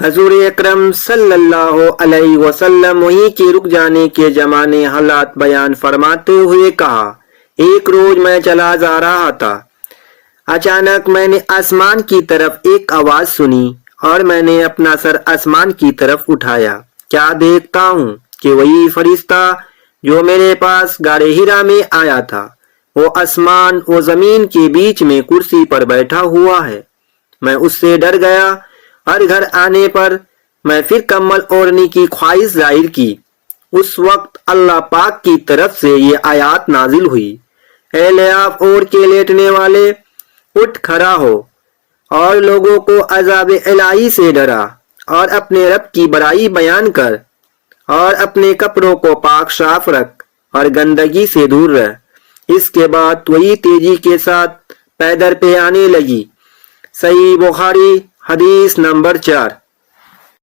حضور اکرم صلی اللہ علیہ وسلم وہیں کے رک جانے کے زمانے حالات بیان فرماتے ہوئے کہا، ایک روز میں چلا جا رہا تھا، اچانک میں نے آسمان کی طرف ایک آواز سنی اور میں نے اپنا سر آسمان کی طرف اٹھایا، کیا دیکھتا ہوں کہ وہی فرشتہ جو میرے پاس غار حرا میں آیا تھا وہ آسمان و زمین کے بیچ میں کرسی پر بیٹھا ہوا ہے۔ میں اس سے ڈر گیا اور گھر آنے پر میں پھر کمبل اوڑھنے کی خواہش ظاہر کی۔ اس وقت اللہ پاک کی طرف سے یہ آیات نازل ہوئی، اے لحاف اوڑھ کے لیٹنے والے، اٹھ کھڑا ہو اور لوگوں کو عذاب الہی سے ڈرا اور اپنے رب کی بڑائی بیان کر اور اپنے کپڑوں کو پاک صاف رکھ اور گندگی سے دور رہ۔ اس کے بعد وہی تیزی کے ساتھ پیدر پہ آنے لگی۔ صحیح بخاری حدیث نمبر 4۔